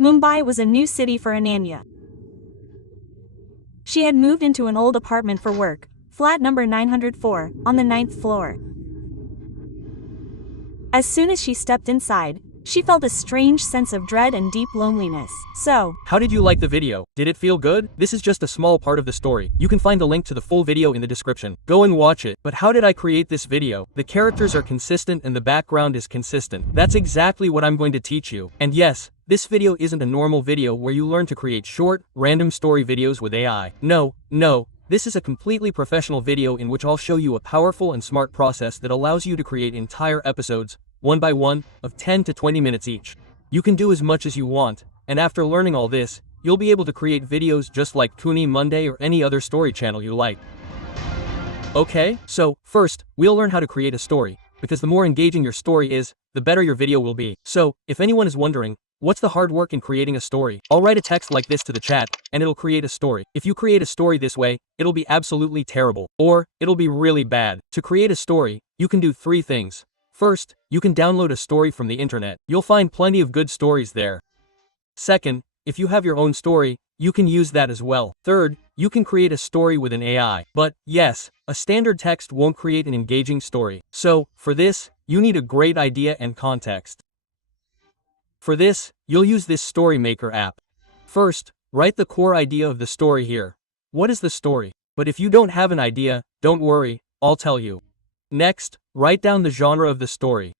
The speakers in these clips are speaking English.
Mumbai was a new city for Ananya. She had moved into an old apartment for work, flat number 904, on the 9th floor. As soon as she stepped inside, she felt a strange sense of dread and deep loneliness. So, how did you like the video? Did it feel good? This is just a small part of the story. You can find the link to the full video in the description. Go and watch it. But how did I create this video? The characters are consistent and the background is consistent. That's exactly what I'm going to teach you. And yes, this video isn't a normal video where you learn to create short, random story videos with AI. No. This is a completely professional video in which I'll show you a powerful and smart process that allows you to create entire episodes, one by one, of 10 to 20 minutes each. You can do as much as you want, and after learning all this, you'll be able to create videos just like Khooni Monday or any other story channel you like. Okay, so first, we'll learn how to create a story, because the more engaging your story is, the better your video will be. So, if anyone is wondering, what's the hard work in creating a story? I'll write a text like this to the chat, and it'll create a story. If you create a story this way, it'll be absolutely terrible, or it'll be really bad. To create a story, you can do 3 things. First, you can download a story from the internet. You'll find plenty of good stories there. Second, if you have your own story, you can use that as well. Third, you can create a story with an AI. But, yes, a standard text won't create an engaging story. So, for this, you need a great idea and context. For this, you'll use this Story Maker app. First, write the core idea of the story here. What is the story? But if you don't have an idea, don't worry, I'll tell you. Next, write down the genre of the story.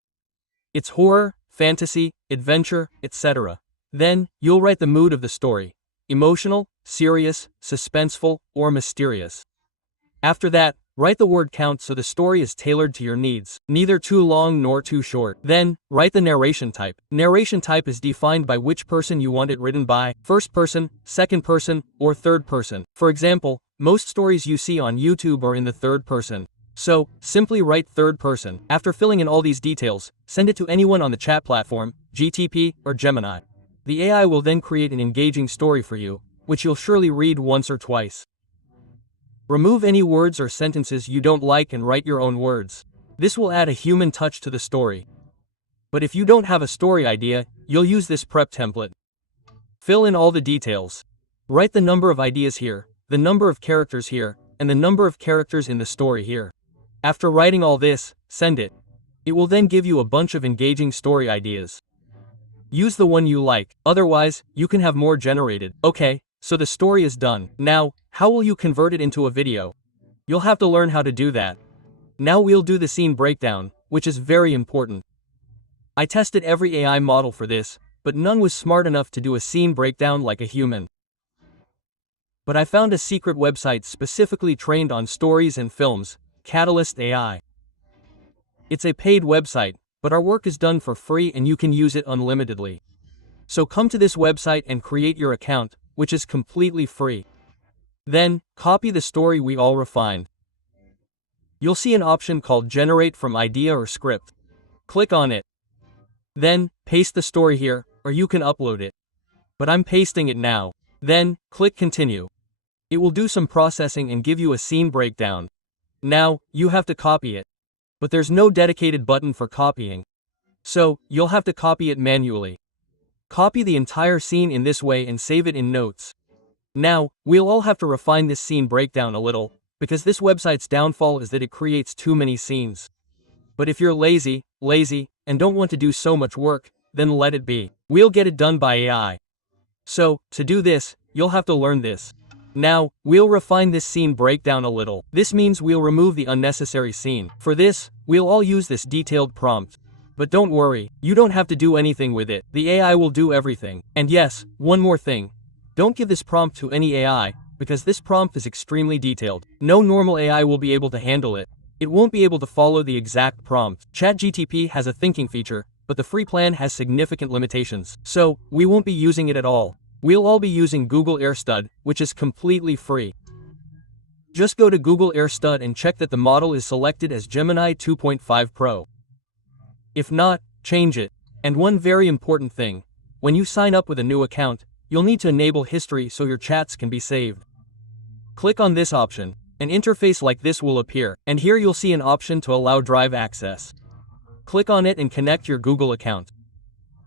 It's horror, fantasy, adventure, etc. Then, you'll write the mood of the story. Emotional, serious, suspenseful, or mysterious. After that, write the word count so the story is tailored to your needs, neither too long nor too short. Then, write the narration type. Narration type is defined by which person you want it written by, first person, second person, or third person. For example, most stories you see on YouTube are in the third person. So, simply write third person. After filling in all these details, send it to anyone on the chat platform, GTP, or Gemini. The AI will then create an engaging story for you, which you'll surely read once or twice. Remove any words or sentences you don't like and write your own words. This will add a human touch to the story. But if you don't have a story idea, you'll use this prep template. Fill in all the details. Write the number of ideas here, the number of characters here, and the number of characters in the story here. After writing all this, send it. It will then give you a bunch of engaging story ideas. Use the one you like, otherwise, you can have more generated. Okay, so the story is done. Now, how will you convert it into a video? You'll have to learn how to do that. Now we'll do the scene breakdown, which is very important. I tested every AI model for this, but none was smart enough to do a scene breakdown like a human. But I found a secret website specifically trained on stories and films, Catalyst AI. It's a paid website, but our work is done for free and you can use it unlimitedly. So come to this website and create your account, which is completely free. Then, copy the story we all refined. You'll see an option called Generate from Idea or Script. Click on it. Then, paste the story here, or you can upload it. But I'm pasting it now. Then, click Continue. It will do some processing and give you a scene breakdown. Now, you have to copy it. But there's no dedicated button for copying. So, you'll have to copy it manually. Copy the entire scene in this way and save it in notes. Now, we'll all have to refine this scene breakdown a little, because this website's downfall is that it creates too many scenes. But if you're lazy, and don't want to do so much work, then let it be. We'll get it done by AI. So, to do this, you'll have to learn this. Now, we'll refine this scene breakdown a little. This means we'll remove the unnecessary scene. For this, we'll all use this detailed prompt. But don't worry, you don't have to do anything with it. The AI will do everything. And yes, one more thing. Don't give this prompt to any AI, because this prompt is extremely detailed. No normal AI will be able to handle it. It won't be able to follow the exact prompt. ChatGTP has a thinking feature, but the free plan has significant limitations. So, we won't be using it at all. We'll all be using Google Air Stud, which is completely free. Just go to Google Air Stud and check that the model is selected as Gemini 2.5 Pro. If not, change it. And one very important thing, when you sign up with a new account, you'll need to enable history so your chats can be saved. Click on this option. An interface like this will appear, and here you'll see an option to allow Drive access. Click on it and connect your Google account.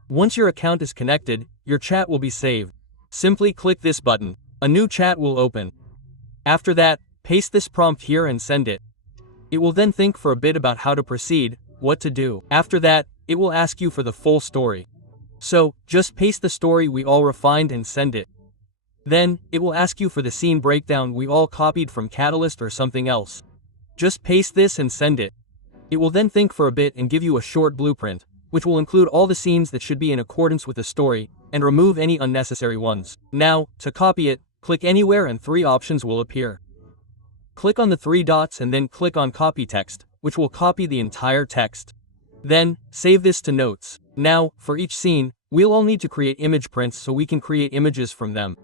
Once your account is connected, your chat will be saved. Simply click this button. A new chat will open. After that, paste this prompt here and send it. It will then think for a bit about how to proceed, what to do. After that, it will ask you for the full story. So, just paste the story we all refined and send it. Then, it will ask you for the scene breakdown we all copied from Catalyst or something else. Just paste this and send it. It will then think for a bit and give you a short blueprint, which will include all the scenes that should be in accordance with the story, and remove any unnecessary ones. Now, to copy it, click anywhere and 3 options will appear. Click on the 3 dots and then click on Copy Text, which will copy the entire text. Then, save this to Notes. Now, for each scene, we'll all need to create image prints so we can create images from them.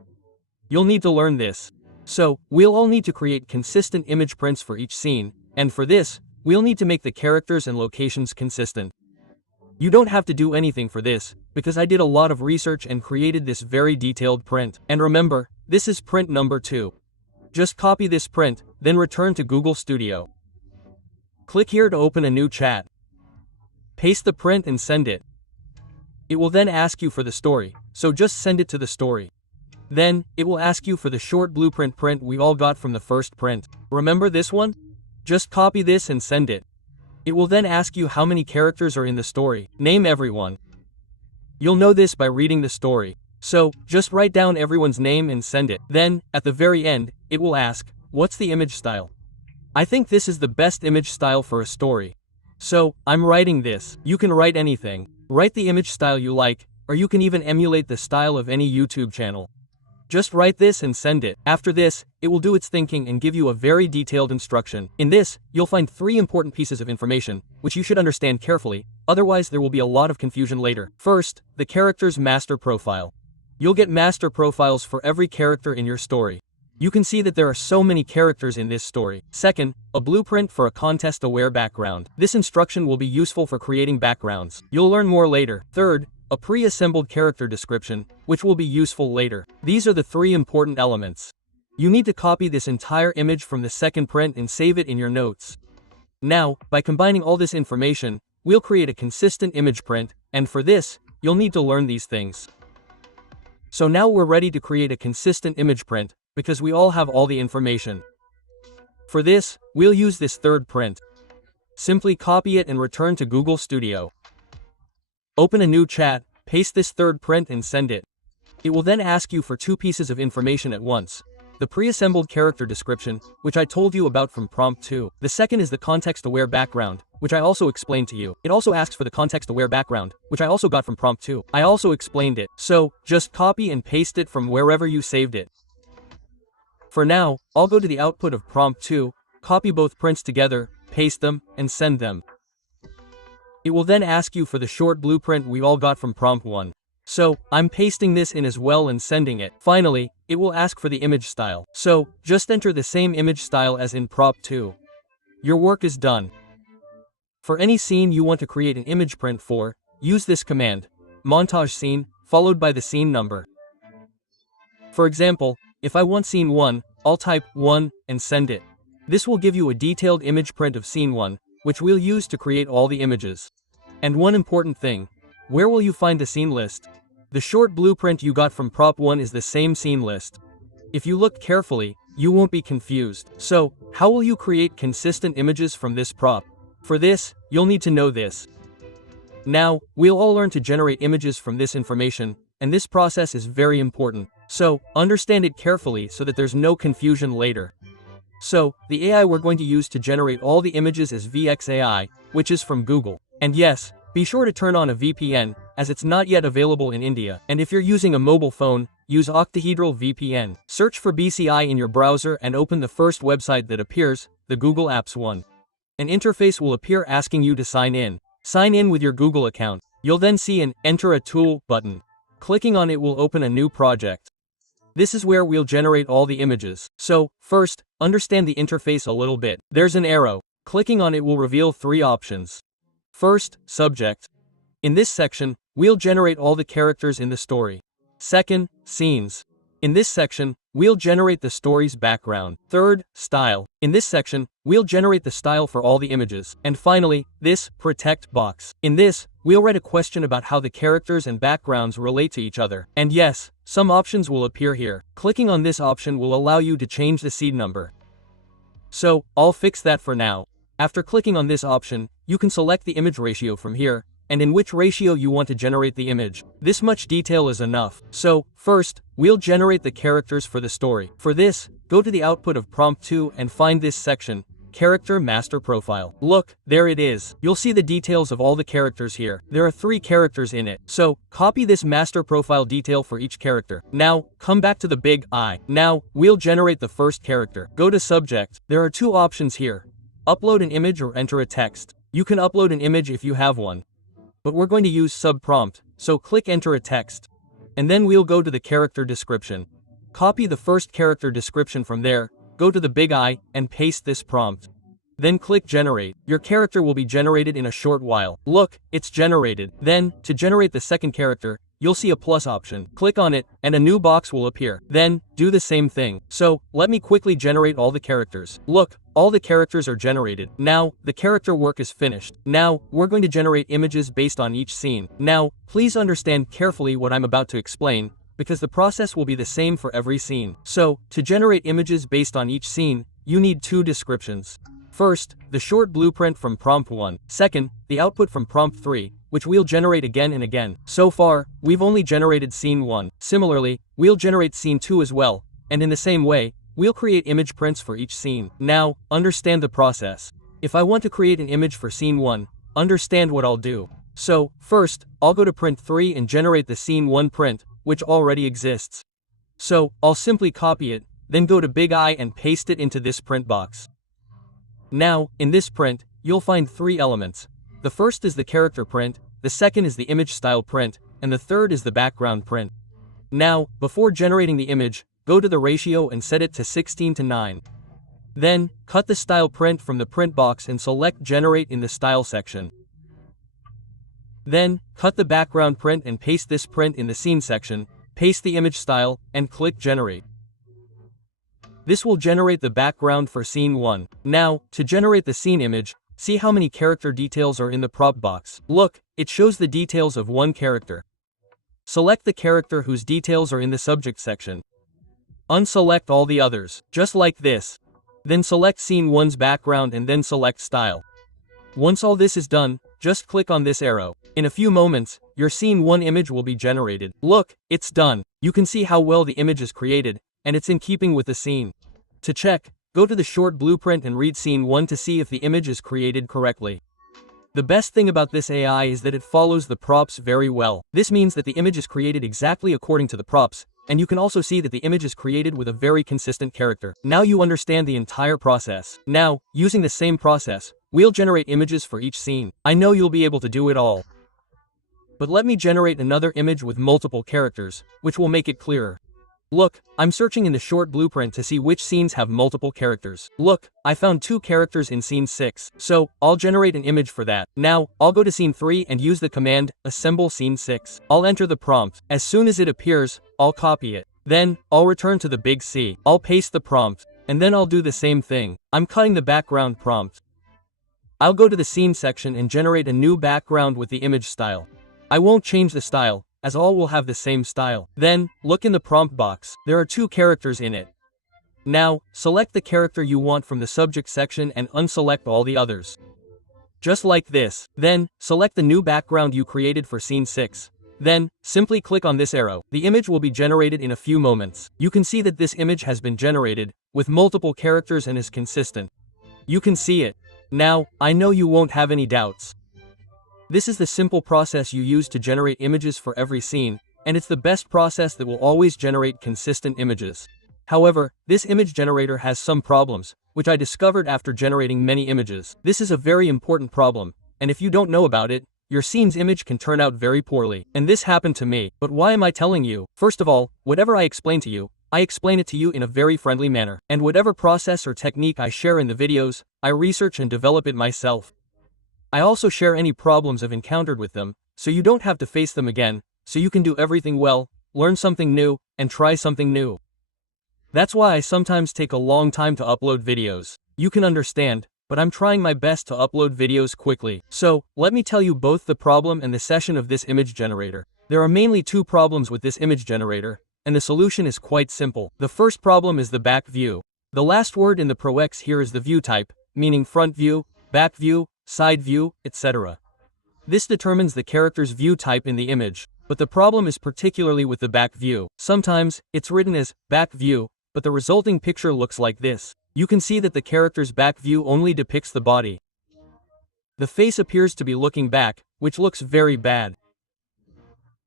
You'll need to learn this. So, we'll all need to create consistent image prints for each scene, and for this, we'll need to make the characters and locations consistent. You don't have to do anything for this, because I did a lot of research and created this very detailed print. And remember, this is print number 2. Just copy this print, then return to Google Studio. Click here to open a new chat. Paste the print and send it. It will then ask you for the story, so just send it to the story. Then, it will ask you for the short blueprint print we all got from the first print. Remember this one? Just copy this and send it. It will then ask you how many characters are in the story. Name everyone. You'll know this by reading the story. So, just write down everyone's name and send it. Then, at the very end, it will ask, what's the image style? I think this is the best image style for a story. So, I'm writing this. You can write anything. Write the image style you like, or you can even emulate the style of any YouTube channel. Just write this and send it. After this, it will do its thinking and give you a very detailed instruction. In this, you'll find 3 important pieces of information, which you should understand carefully, otherwise there will be a lot of confusion later. First, the character's master profile. You'll get master profiles for every character in your story. You can see that there are so many characters in this story. Second, a blueprint for a context-aware background. This instruction will be useful for creating backgrounds. You'll learn more later. Third, a pre-assembled character description, which will be useful later. These are the 3 important elements. You need to copy this entire image from the second print and save it in your notes. Now, by combining all this information, we'll create a consistent image print, and for this, you'll need to learn these things. So now we're ready to create a consistent image print, because we all have all the information. For this, we'll use this third print. Simply copy it and return to Google Studio. Open a new chat, paste this third print and send it. It will then ask you for 2 pieces of information at once. The pre-assembled character description, which I told you about from prompt 2. The second is the context-aware background, which I also explained to you. It also asks for the context-aware background, which I also got from prompt 2. I also explained it. So, just copy and paste it from wherever you saved it. For now, I'll go to the output of prompt 2, copy both prints together, paste them, and send them. It will then ask you for the short blueprint we all got from prompt 1. So, I'm pasting this in as well and sending it. Finally, it will ask for the image style. So, just enter the same image style as in prompt 2. Your work is done. For any scene you want to create an image print for, use this command, montage scene, followed by the scene number. For example, if I want scene 1, I'll type 1 and send it. This will give you a detailed image print of scene 1, which we'll use to create all the images. And one important thing, where will you find the scene list? The short blueprint you got from prop 1 is the same scene list. If you look carefully, you won't be confused. So, how will you create consistent images from this prop? For this, you'll need to know this. Now, we'll all learn to generate images from this information, and this process is very important. So, understand it carefully so that there's no confusion later. So, the AI we're going to use to generate all the images is VXAI, which is from Google. And yes, be sure to turn on a VPN, as it's not yet available in India. And if you're using a mobile phone, use Octahedral VPN. Search for BCI in your browser and open the first website that appears, the Google Apps one. An interface will appear asking you to sign in. Sign in with your Google account. You'll then see an Enter a Tool button. Clicking on it will open a new project. This is where we'll generate all the images. So, first, understand the interface a little bit. There's an arrow. Clicking on it will reveal 3 options. First, subject. In this section, we'll generate all the characters in the story. Second, scenes. In this section, we'll generate the story's background. Third, style. In this section, we'll generate the style for all the images. And finally, this protect box. In this, we'll write a question about how the characters and backgrounds relate to each other. And yes, some options will appear here. Clicking on this option will allow you to change the seed number. So, I'll fix that for now. After clicking on this option, you can select the image ratio from here, and in which ratio you want to generate the image. This much detail is enough. So, first, we'll generate the characters for the story. For this, go to the output of prompt 2 and find this section, Character Master Profile. Look, there it is. You'll see the details of all the characters here. There are 3 characters in it. So, copy this master profile detail for each character. Now, come back to the big I. Now, we'll generate the first character. Go to Subject. There are 2 options here. Upload an image or enter a text. You can upload an image if you have one. But we're going to use subprompt, so click enter a text. And then we'll go to the character description. Copy the first character description from there, go to the big I, and paste this prompt. Then click generate. Your character will be generated in a short while. Look, it's generated. Then, to generate the second character, you'll see a plus option. Click on it, and a new box will appear. Then, do the same thing. So, let me quickly generate all the characters. Look, all the characters are generated. Now, the character work is finished. Now, we're going to generate images based on each scene. Now, please understand carefully what I'm about to explain, because the process will be the same for every scene. So, to generate images based on each scene, you need 2 descriptions. First, the short blueprint from prompt 1. Second, the output from prompt 3, which we'll generate again and again. So far, we've only generated scene 1. Similarly, we'll generate scene 2 as well, and in the same way, we'll create image prints for each scene. Now, understand the process. If I want to create an image for scene 1, understand what I'll do. So, first, I'll go to print 3 and generate the scene 1 print, which already exists. So, I'll simply copy it, then go to big I and paste it into this print box. Now, in this print, you'll find 3 elements. The first is the character print, the second is the image style print, and the third is the background print. Now, before generating the image, go to the ratio and set it to 16:9. Then, cut the style print from the print box and select Generate in the Style section. Then, cut the background print and paste this print in the Scene section, paste the image style, and click Generate. This will generate the background for Scene 1. Now, to generate the scene image, see how many character details are in the prop box. Look, it shows the details of 1 character. Select the character whose details are in the subject section. Unselect all the others, just like this. Then select Scene 1's background and then select Style. Once all this is done, just click on this arrow. In a few moments, your Scene 1 image will be generated. Look, it's done. You can see how well the image is created, and it's in keeping with the scene. To check, go to the short blueprint and read Scene 1 to see if the image is created correctly. The best thing about this AI is that it follows the props very well. This means that the image is created exactly according to the props, and you can also see that the image is created with a very consistent character. Now you understand the entire process. Now, using the same process, we'll generate images for each scene. I know you'll be able to do it all. But let me generate another image with multiple characters, which will make it clearer. Look, I'm searching in the short blueprint to see which scenes have multiple characters. Look, I found 2 characters in scene 6, so I'll generate an image for that. Now, I'll go to scene 3 and use the command, assemble scene 6. I'll enter the prompt. As soon as it appears, I'll copy it. Then, I'll return to the big C. I'll paste the prompt, and then I'll do the same thing. I'm cutting the background prompt. I'll go to the scene section and generate a new background with the image style. I won't change the style, as all will have the same style. Then, look in the prompt box. There are 2 characters in it. Now, select the character you want from the subject section and unselect all the others. Just like this. Then, select the new background you created for scene 6. Then, simply click on this arrow. The image will be generated in a few moments. You can see that this image has been generated, with multiple characters and is consistent. You can see it. Now, I know you won't have any doubts. This is the simple process you use to generate images for every scene, and it's the best process that will always generate consistent images. However, this image generator has some problems, which I discovered after generating many images. This is a very important problem, and if you don't know about it, your scene's image can turn out very poorly. And this happened to me. But why am I telling you? First of all, whatever I explain to you, I explain it to you in a very friendly manner. And whatever process or technique I share in the videos, I research and develop it myself. I also share any problems I've encountered with them, so you don't have to face them again, so you can do everything well, learn something new, and try something new. That's why I sometimes take a long time to upload videos. You can understand, but I'm trying my best to upload videos quickly. So, let me tell you both the problem and the session of this image generator. There are mainly two problems with this image generator, and the solution is quite simple. The first problem is the back view. The last word in the ProX here is the view type, meaning front view, back view, side view, etc. This determines the character's view type in the image, but the problem is particularly with the back view. Sometimes, it's written as back view, but the resulting picture looks like this. You can see that the character's back view only depicts the body. The face appears to be looking back, which looks very bad.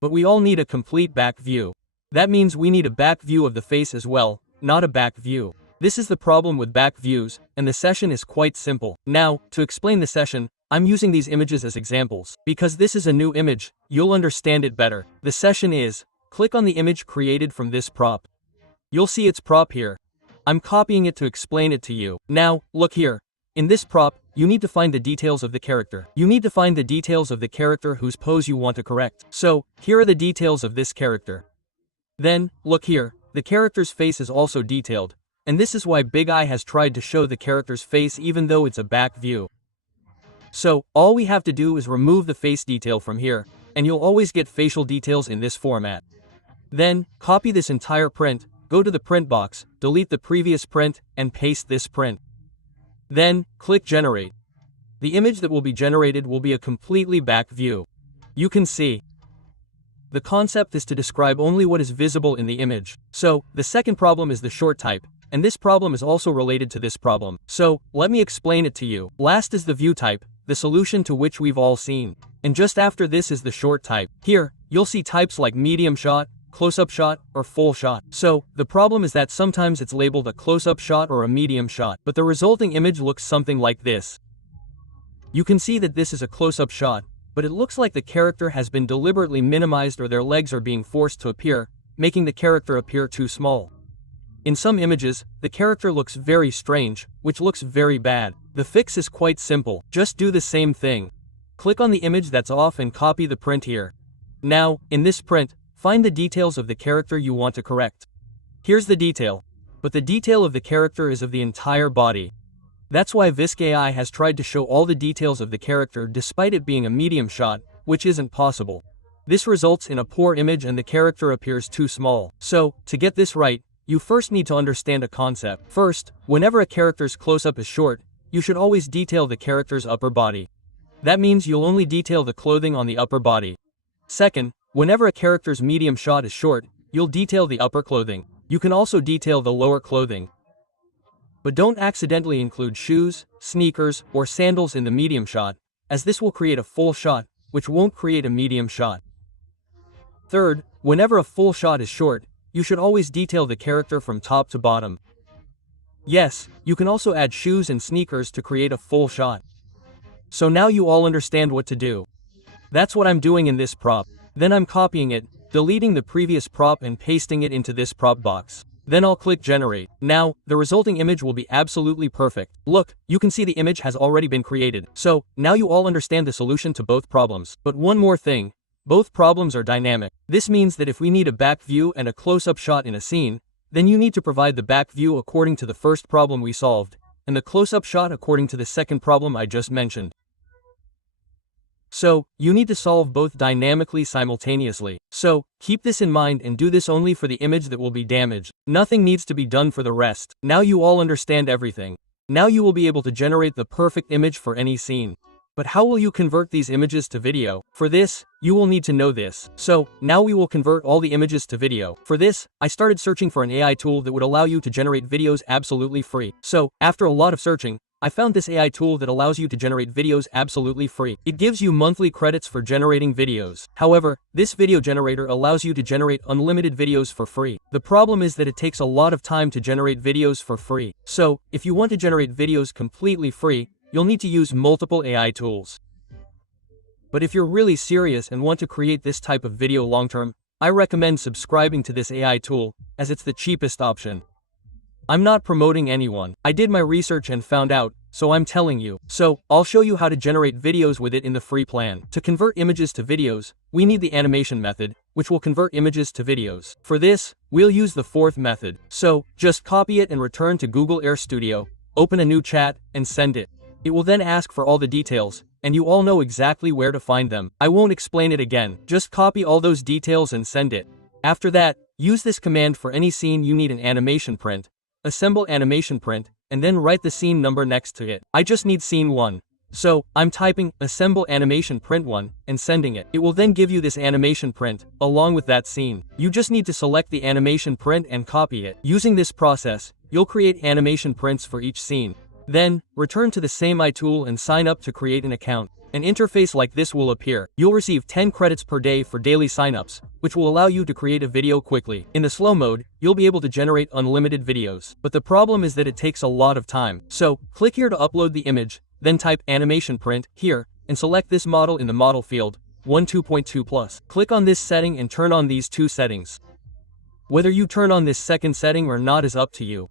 But we all need a complete back view. That means we need a back view of the face as well, not a back view. This is the problem with back views, and the session is quite simple. Now, to explain the session, I'm using these images as examples. Because this is a new image, you'll understand it better. The session is, click on the image created from this prop. You'll see its prop here. I'm copying it to explain it to you. Now, look here. In this prop, you need to find the details of the character. You need to find the details of the character whose pose you want to correct. So, here are the details of this character. Then, look here, the character's face is also detailed, and this is why Big Eye has tried to show the character's face even though it's a back view. So, all we have to do is remove the face detail from here, and you'll always get facial details in this format. Then, copy this entire print, go to the print box, delete the previous print, and paste this print. Then, click Generate. The image that will be generated will be a completely back view. You can see. The concept is to describe only what is visible in the image. So, the second problem is the short type, and this problem is also related to this problem. So, let me explain it to you. Last is the view type, the solution to which we've all seen. And just after this is the short type. Here, you'll see types like medium shot, close-up shot, or full shot. So, the problem is that sometimes it's labeled a close-up shot or a medium shot, but the resulting image looks something like this. You can see that this is a close-up shot, but it looks like the character has been deliberately minimized or their legs are being forced to appear, making the character appear too small. In some images, the character looks very strange, which looks very bad. The fix is quite simple. Just do the same thing. Click on the image that's off and copy the print here. Now, in this print, find the details of the character you want to correct. Here's the detail. But the detail of the character is of the entire body. That's why ViscAI has tried to show all the details of the character despite it being a medium shot, which isn't possible. This results in a poor image and the character appears too small. So, to get this right, you first need to understand a concept. First, whenever a character's close-up is short, you should always detail the character's upper body. That means you'll only detail the clothing on the upper body. Second, whenever a character's medium shot is short, you'll detail the upper clothing. You can also detail the lower clothing. But don't accidentally include shoes, sneakers, or sandals in the medium shot, as this will create a full shot, which won't create a medium shot. Third, whenever a full shot is short, you should always detail the character from top to bottom. Yes, you can also add shoes and sneakers to create a full shot. So now you all understand what to do. That's what I'm doing in this prop. Then I'm copying it, deleting the previous prop and pasting it into this prop box. Then I'll click Generate. Now, the resulting image will be absolutely perfect. Look, you can see the image has already been created. So, now you all understand the solution to both problems. But one more thing. Both problems are dynamic. This means that if we need a back view and a close-up shot in a scene, then you need to provide the back view according to the first problem we solved, and the close-up shot according to the second problem I just mentioned. So, you need to solve both dynamically simultaneously. So, keep this in mind and do this only for the image that will be damaged. Nothing needs to be done for the rest. Now you all understand everything. Now you will be able to generate the perfect image for any scene. But how will you convert these images to video? For this, you will need to know this. So, now we will convert all the images to video. For this, I started searching for an AI tool that would allow you to generate videos absolutely free. So, after a lot of searching, I found this AI tool that allows you to generate videos absolutely free. It gives you monthly credits for generating videos. However, this video generator allows you to generate unlimited videos for free. The problem is that it takes a lot of time to generate videos for free. So, if you want to generate videos completely free, you'll need to use multiple AI tools. But if you're really serious and want to create this type of video long-term, I recommend subscribing to this AI tool, as it's the cheapest option. I'm not promoting anyone. I did my research and found out, so I'm telling you. So, I'll show you how to generate videos with it in the free plan. To convert images to videos, we need the animation method, which will convert images to videos. For this, we'll use the fourth method. So, just copy it and return to Google Air Studio, open a new chat, and send it. It will then ask for all the details, and you all know exactly where to find them. I won't explain it again, just copy all those details and send it. After that, use this command for any scene you need an animation print. Assemble animation print, and then write the scene number next to it. I just need scene 1. So, I'm typing assemble animation print 1 and sending it. It will then give you this animation print, along with that scene. You just need to select the animation print and copy it. Using this process, you'll create animation prints for each scene. Then, return to the same iTool and sign up to create an account. An interface like this will appear. You'll receive 10 credits per day for daily signups, which will allow you to create a video quickly. In the slow mode, you'll be able to generate unlimited videos. But the problem is that it takes a lot of time. So, click here to upload the image, then type animation print here, and select this model in the model field, 12.2+. Click on this setting and turn on these two settings. Whether you turn on this second setting or not is up to you.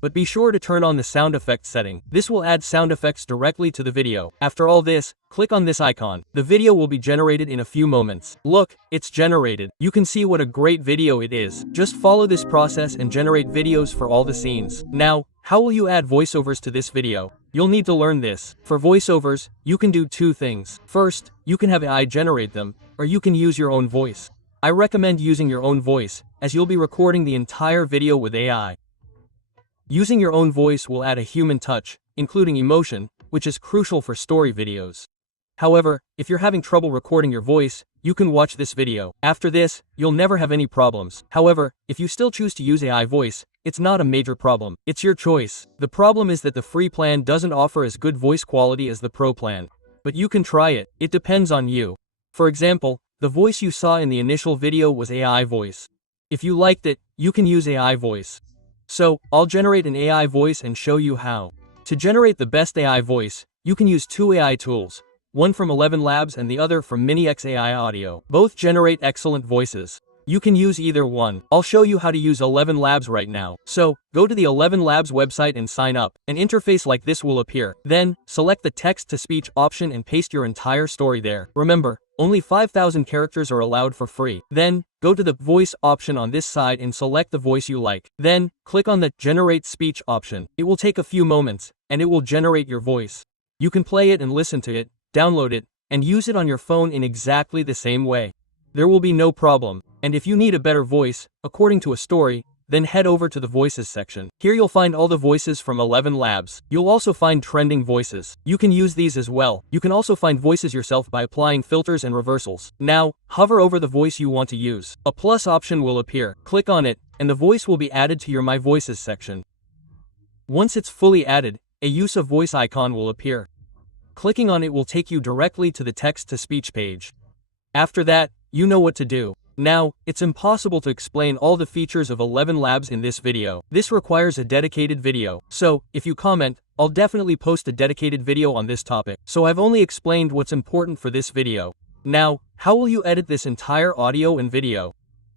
But be sure to turn on the sound effects setting. This will add sound effects directly to the video. After all this, click on this icon. The video will be generated in a few moments. Look, it's generated. You can see what a great video it is. Just follow this process and generate videos for all the scenes. Now, how will you add voiceovers to this video? You'll need to learn this. For voiceovers, you can do two things. First, you can have AI generate them, or you can use your own voice. I recommend using your own voice, as you'll be recording the entire video with AI. Using your own voice will add a human touch, including emotion, which is crucial for story videos. However, if you're having trouble recording your voice, you can watch this video. After this, you'll never have any problems. However, if you still choose to use AI voice, it's not a major problem. It's your choice. The problem is that the free plan doesn't offer as good voice quality as the pro plan. But you can try it. It depends on you. For example, the voice you saw in the initial video was AI voice. If you liked it, you can use AI voice. So, I'll generate an AI voice and show you how. To generate the best AI voice, you can use two AI tools, one from 11 Labs and the other from MiniX AI Audio. Both generate excellent voices. You can use either one. I'll show you how to use 11 Labs right now. So, go to the 11 Labs website and sign up. An interface like this will appear. Then, select the text-to-speech option and paste your entire story there. Remember, only 5,000 characters are allowed for free. Then, go to the voice option on this side and select the voice you like. Then, click on the generate speech option. It will take a few moments, and it will generate your voice. You can play it and listen to it, download it, and use it on your phone in exactly the same way. There will be no problem. And if you need a better voice, according to a story, then head over to the voices section. Here you'll find all the voices from 11 Labs. You'll also find trending voices. You can use these as well. You can also find voices yourself by applying filters and reversals. Now, hover over the voice you want to use. A plus option will appear. Click on it, and the voice will be added to your My Voices section. Once it's fully added, a use of voice icon will appear. Clicking on it will take you directly to the text-to-speech page. After that, you know what to do. Now, it's impossible to explain all the features of 11 Labs in this video. This requires a dedicated video. So, if you comment, I'll definitely post a dedicated video on this topic. So I've only explained what's important for this video. Now, how will you edit this entire audio and video?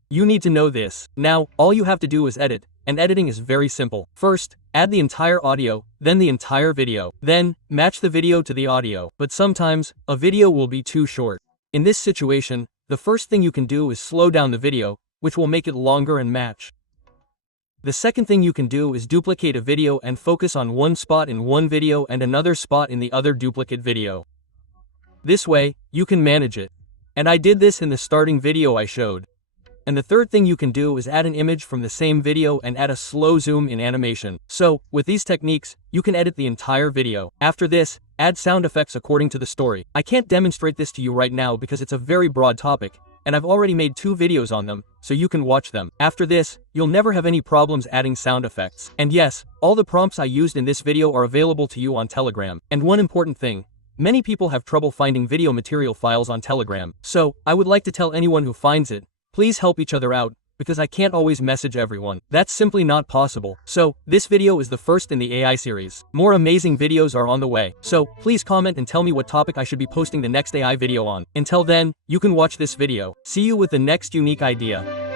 You need to know this. Now, all you have to do is edit, and editing is very simple. First, add the entire audio, then the entire video. Then, match the video to the audio. But sometimes, a video will be too short. In this situation, the first thing you can do is slow down the video, which will make it longer and match. The second thing you can do is duplicate a video and focus on one spot in one video and another spot in the other duplicate video. This way, you can manage it. And I did this in the starting video I showed. And the third thing you can do is add an image from the same video and add a slow zoom in animation. So, with these techniques, you can edit the entire video. After this, add sound effects according to the story. I can't demonstrate this to you right now because it's a very broad topic, and I've already made 2 videos on them, so you can watch them. After this, you'll never have any problems adding sound effects. And yes, all the prompts I used in this video are available to you on Telegram. And one important thing, many people have trouble finding video material files on Telegram. So, I would like to tell anyone who finds it, please help each other out, because I can't always message everyone. That's simply not possible. So, this video is the first in the AI series. More amazing videos are on the way. So, please comment and tell me what topic I should be posting the next AI video on. Until then, you can watch this video. See you with the next unique idea.